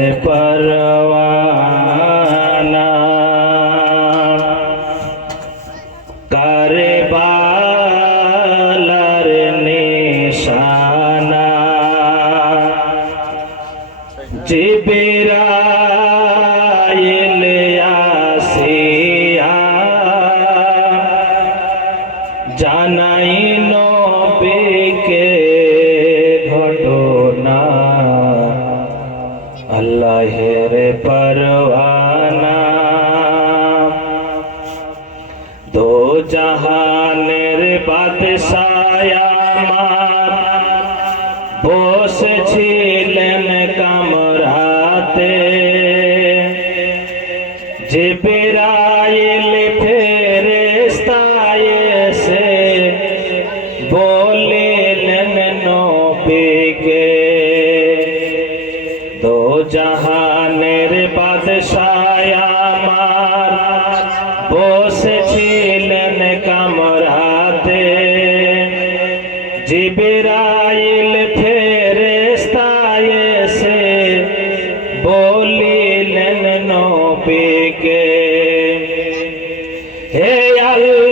परवाना करे बालर निशाना जिबिरा जानाई বসেছিলেন কামরাতে জিবরাইল ফেরেশতায় এসে বলিলেন নবীকে দো জাহানের বাদশায় আল্লাহ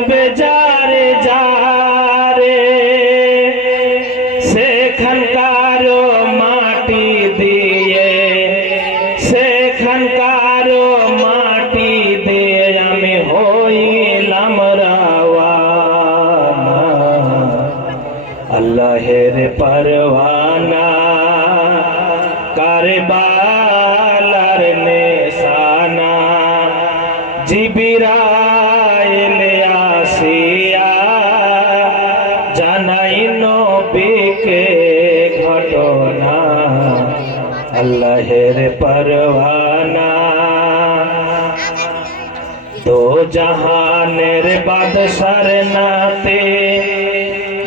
কাঁদবে যারে যারে সেখানকার মাটি দিয়ে সেখানকার মাটি দিয়ে আমি হইলাম রাওয়ানা আল্লাহের পরওয়ানা কারবালার পরওয়ানা দো জাহানের বাদশার নাতে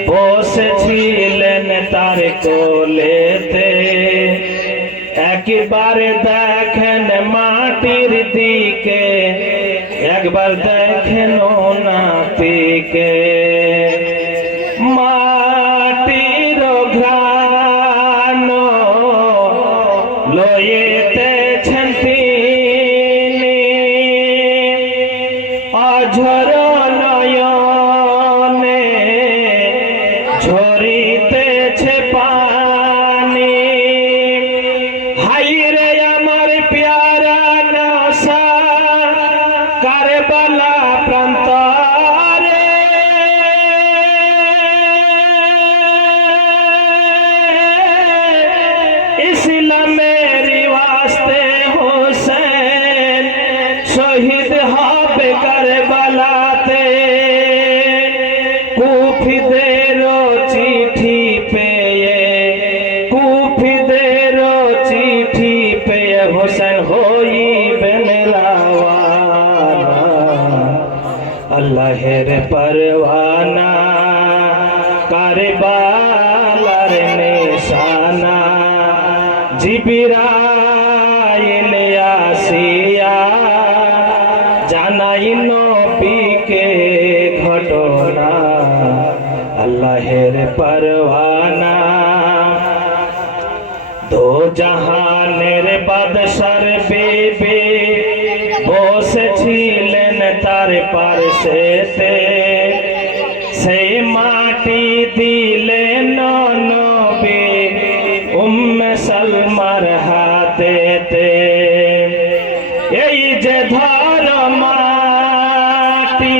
বসেছিলেন তার কোলেতে একবার দেখেন মাটির দিকে একবার দেখেন নাতিকে আল্লাহের পরওয়ানা কারবালার নিশানা জিবরাইল আসিয়া জানাই নবীকে ঘটনা আল্লাহের পরওয়ানা দো জাহানের বাদশার বেবে পার্শ্বেতে সেই মাটি দিলে নবী উম্মে সালমার হাতেতে। এই যে ধর মাটি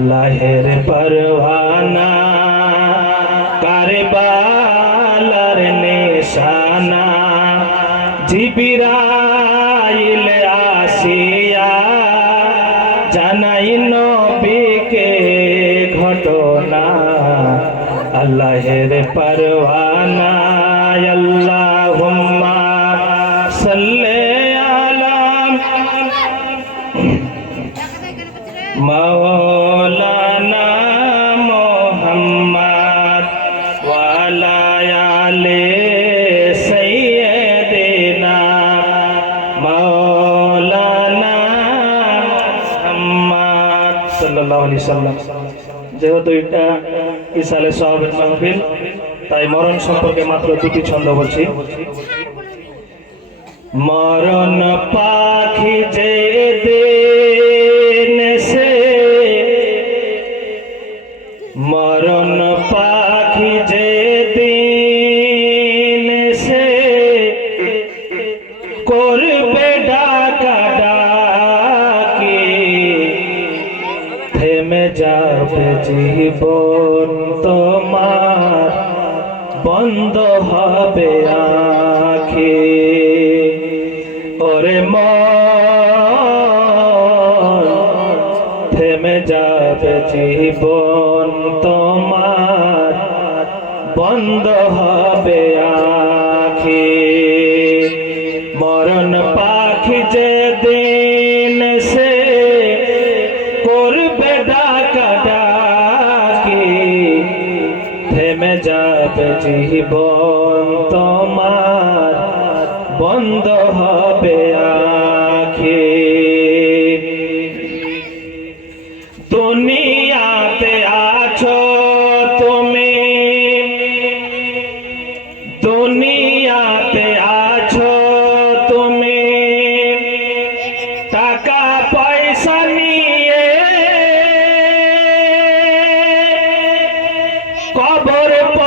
আল্লাহের পরওয়ানা কারবালার নিশানা। জিবিরাইল আসিয়া জানাই নবীকে ঘটনা। আল্লাহের পরওয়ানা আল্লাহুম্মা সাল্লি যেহেতু এটা ইসালে সাহাবের মাহফিল তাই মরণ সম্পর্কে মাত্র দুটি ছন্দ বলছি। মরণ পাখি যে জীবন তোমার বন্ধ হবে আখি পরে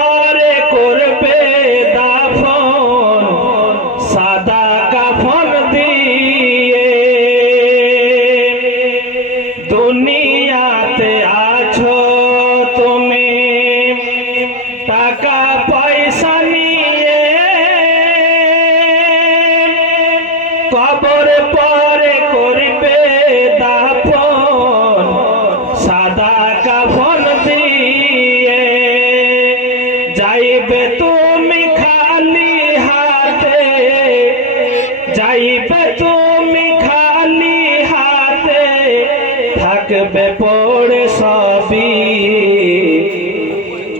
থাকবে পড়ে সবই।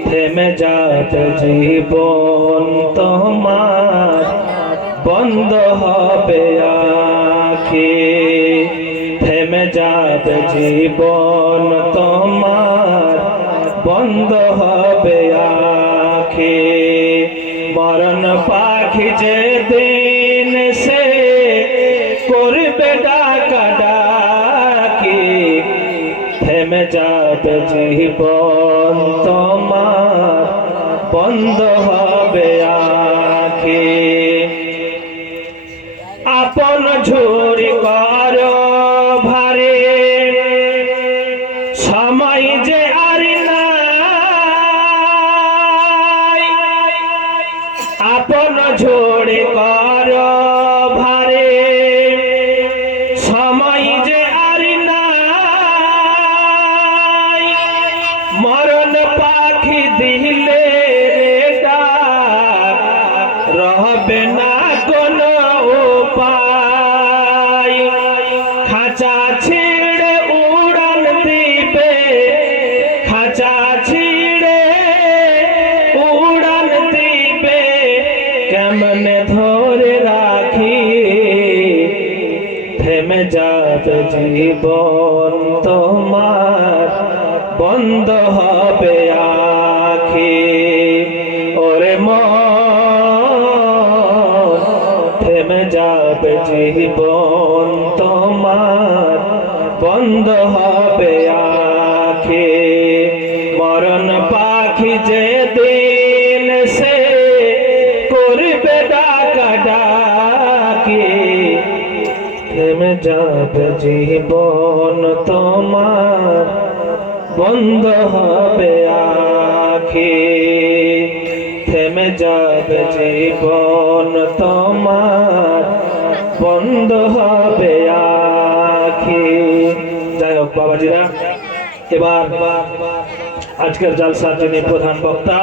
থেমে যাবে জীবন তোমার, বন্ধ হবে আখি। থেমে যাবে জীবন তোমার, বন্ধ হবে আখি। মরণ পাখি যে দিন আপন ঝুরি কর। ধরে রাখি। থেমে যাবে জীবন তোমার, বন্ধ হবে আখি। ওরে মন, থেমে যাবে জীবন তোমার, বন্ধ হবে আখি। জীবন তোমার বন্ধ হবে আখি। থেমে যাবে জীবন তোমার বন্ধ হবে আখি। যাই হোক, বাবাজিরা, এবার আজকের জালসার যিনি প্রধান বক্তা